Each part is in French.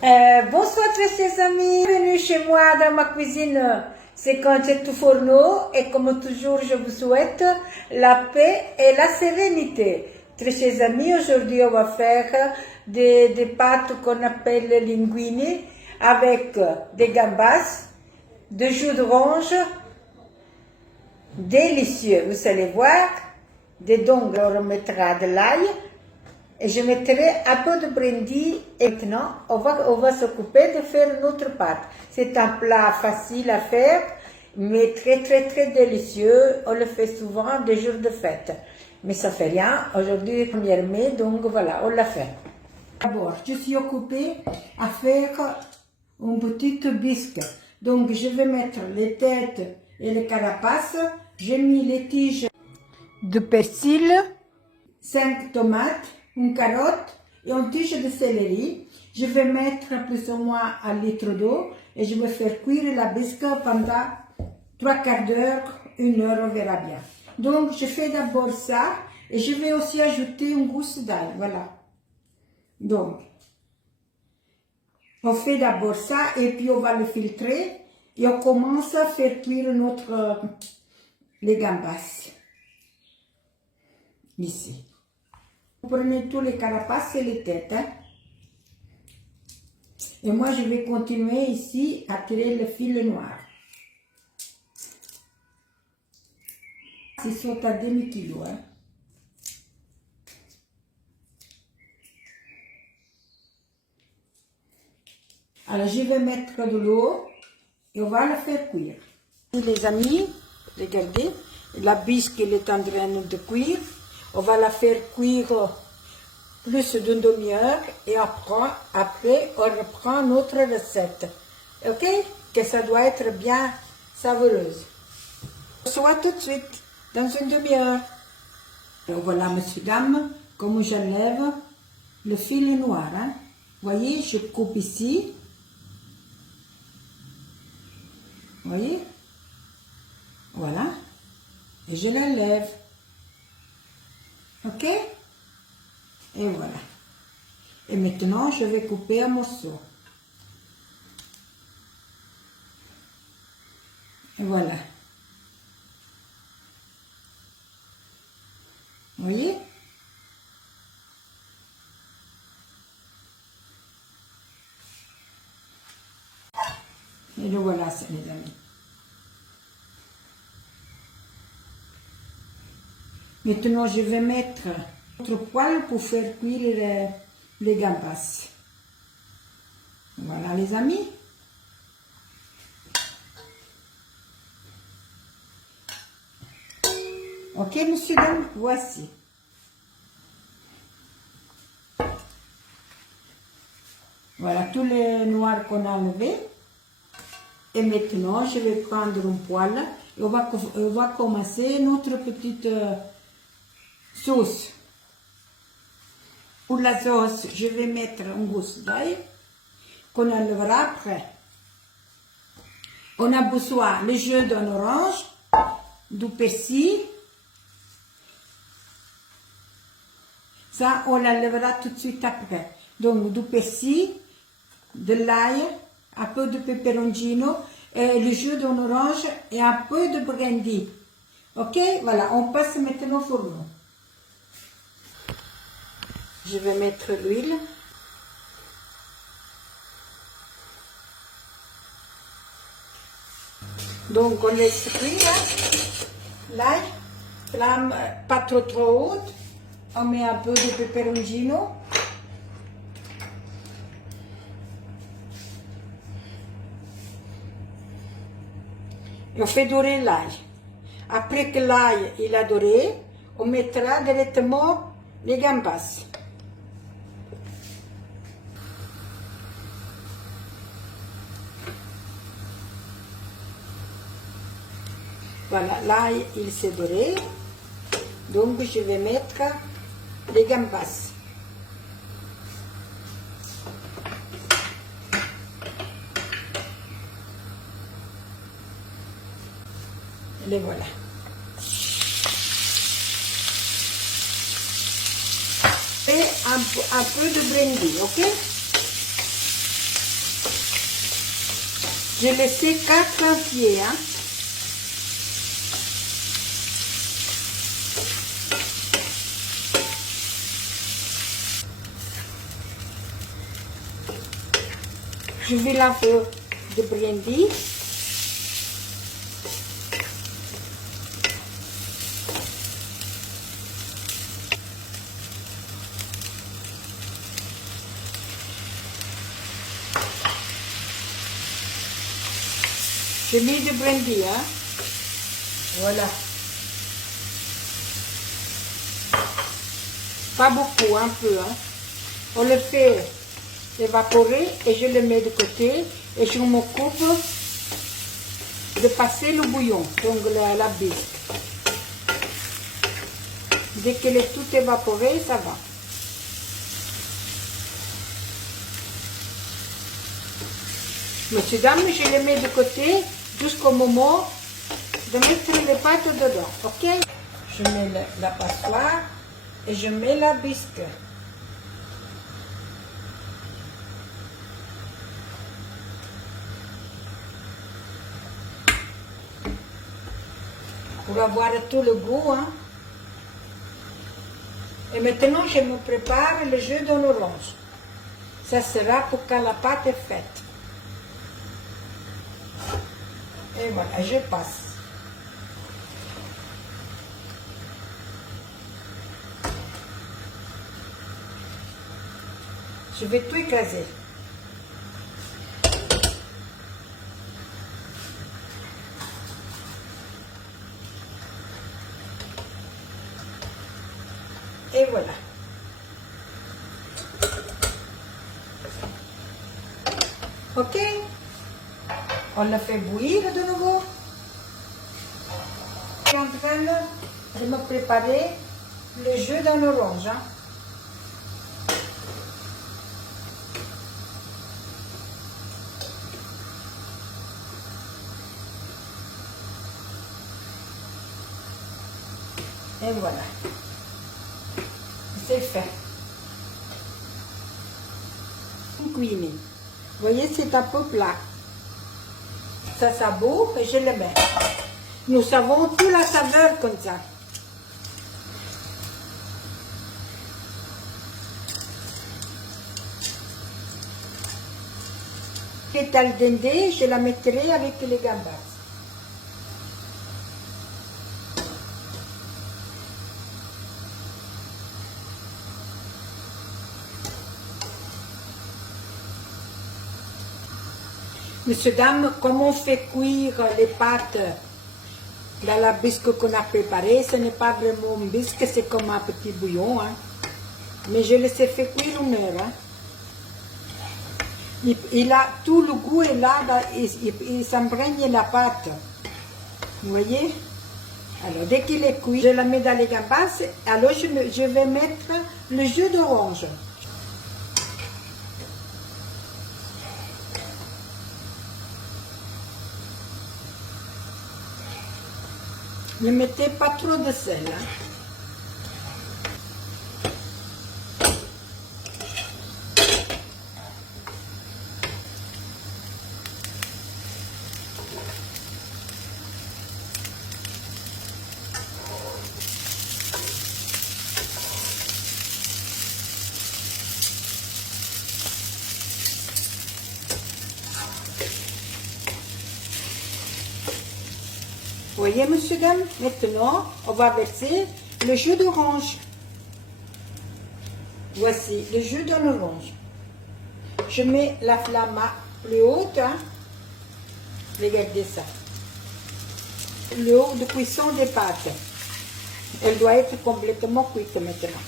Bonsoir très chers amis, bienvenue chez moi dans ma cuisine. C'est Concetto Forno et comme toujours je vous souhaite la paix et la sérénité. Très chers amis, aujourd'hui on va faire des pâtes qu'on appelle linguine avec des gambas, de jus d'orange, délicieux, vous allez voir. Dedans on remettra de l'ail. Et je mettrai un peu de brandy et maintenant on va s'occuper de faire notre pâte. C'est un plat facile à faire, mais très très délicieux. On le fait souvent des jours de fête. Mais ça fait rien, aujourd'hui est 1er mai, donc voilà, on l'a fait. D'abord, je suis occupée à faire une petite bisque. Donc je vais mettre les têtes et les carapaces. J'ai mis les tiges de persil, 5 tomates, une carotte et une tige de céleri. Je vais mettre plus ou moins 1 litre d'eau et je vais faire cuire la bisque pendant 3/4 d'heure, 1 heure, on verra bien. Donc je fais d'abord ça et je vais aussi ajouter une gousse d'ail, voilà. Donc, on fait d'abord ça et puis on va le filtrer et on commence à faire cuire les gambas. Ici. Vous prenez tous les carapaces et les têtes. Hein? Et moi, je vais continuer ici à tirer le fil noir. Ils sont à demi-kilo. Hein? Alors, je vais mettre de l'eau et on va la faire cuire. Les amis, regardez, la bisque elle est en train de cuire. On va la faire cuire plus d'une demi-heure et après on reprend notre recette. Ok? Que ça doit être bien savoureuse. On se voit tout de suite dans une demi-heure. Alors voilà, messieurs, dames, comment j'enlève le fil noir. Hein? Voyez, je coupe ici. Voyez? Voilà. Et je l'enlève. Ok? Et voilà. Et maintenant, je vais couper un morceau. Et voilà. Vous voyez? Et le voilà, les amis. Maintenant, je vais mettre notre poêle pour faire cuire les gambas. Voilà, les amis. Ok, monsieur, dames, voici. Voilà, tous les noirs qu'on a enlevés. Et maintenant, je vais prendre une poêle et on va commencer notre petite sauce. Pour la sauce, je vais mettre une gousse d'ail qu'on enlèvera après. On a besoin le jus d'un orange, du persil. Ça, on l'enlèvera tout de suite après. Donc, du persil, de l'ail, un peu de peperoncino, et le jus d'un orange et un peu de brandy. Ok, voilà, on passe maintenant au fourneau. Je vais mettre l'huile. Donc on laisse cuire l'ail, flamme pas trop haute. On met un peu de peperoncino. Et on fait dorer l'ail. Après que l'ail il a doré, on mettra directement les gambas. Voilà, l'ail il s'est doré, donc je vais mettre les gambas. Les voilà. Et un peu de brandy, ok? J'ai laissé 4 pieds. Hein. Je vais laver de brindilles. J'ai mis du brindilles, hein. Voilà. Pas beaucoup, un peu, hein. On le fait évaporer et je le mets de côté et je m'occupe de passer le bouillon, donc la bisque. Dès qu'elle est tout évaporée, ça va. Monsieur, dame, je les mets de côté jusqu'au moment de mettre les pâtes dedans, ok? Je mets la passoire et je mets la bisque. Pour avoir tout le goût, hein. Et maintenant, je me prépare le jus d'orange. Ça sera pour quand la pâte est faite. Et voilà, je passe. Je vais tout écraser. Et voilà. Ok? On le fait bouillir de nouveau. Je suis en train de me préparer le jus d'orange. Hein. Et voilà. C'est fait. Cuisine. Vous voyez, c'est un peu plat. Ça saboure et je le mets. Nous savons toute la saveur comme ça. Qui est al dente, je la mettrai avec les gambas. Monsieur, dame, comment on fait cuire les pâtes dans la bisque qu'on a préparée? Ce n'est pas vraiment une bisque, c'est comme un petit bouillon. Hein. Mais je les ai fait cuire 1 heure. Hein. Il a tout le goût est là, il s'imprègne la pâte. Vous voyez? Alors, dès qu'il est cuit, je la mets dans les gambas. Alors, je vais mettre le jus d'orange. Ne mettez pas trop de sel. Hein. Vous voyez, monsieur, dame, maintenant, on va verser le jus d'orange. Voici le jus d'orange. Je mets la flamme plus haute. Hein. Regardez ça. Le haut de cuisson des pâtes. Elle doit être complètement cuite maintenant.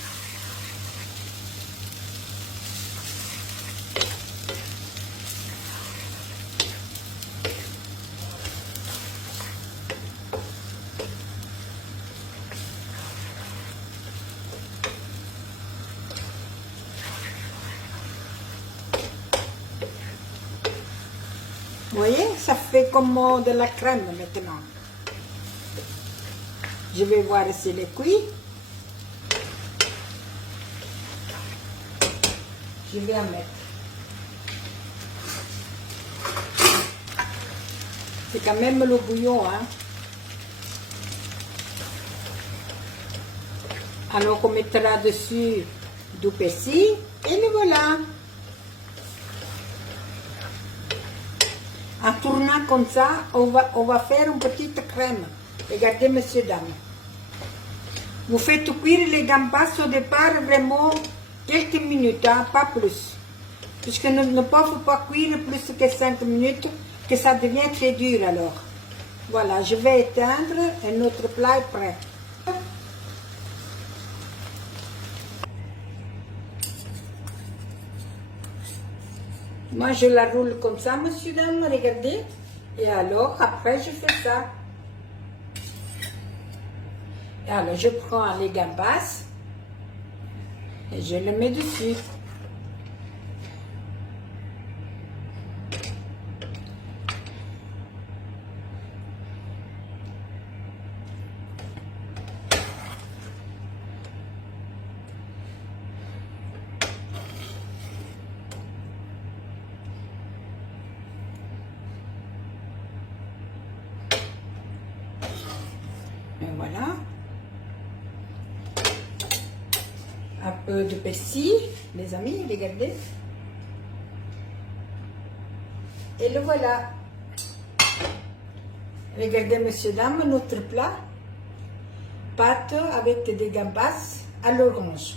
Vous voyez, ça fait comme de la crème maintenant. Je vais voir si elle est cuite. Je vais en mettre. C'est quand même le bouillon, hein. Alors on mettra dessus du persil et le voilà. En tournant comme ça, on va faire une petite crème. Regardez, messieurs, dames. Vous faites cuire les gambas au départ vraiment quelques minutes, hein, pas plus. Puisqu'ils ne peuvent pas cuire plus que 5 minutes, que ça devient très dur alors. Voilà, je vais éteindre et notre plat est prêt. Moi, je la roule comme ça, monsieur, dame, regardez. Et alors, après, je fais ça. Et alors, je prends les gambas et je les mets dessus. Et voilà. Un peu de persil, les amis, regardez. Et le voilà. Regardez, messieurs, dames, notre plat. Pâte avec des gambas à l'orange.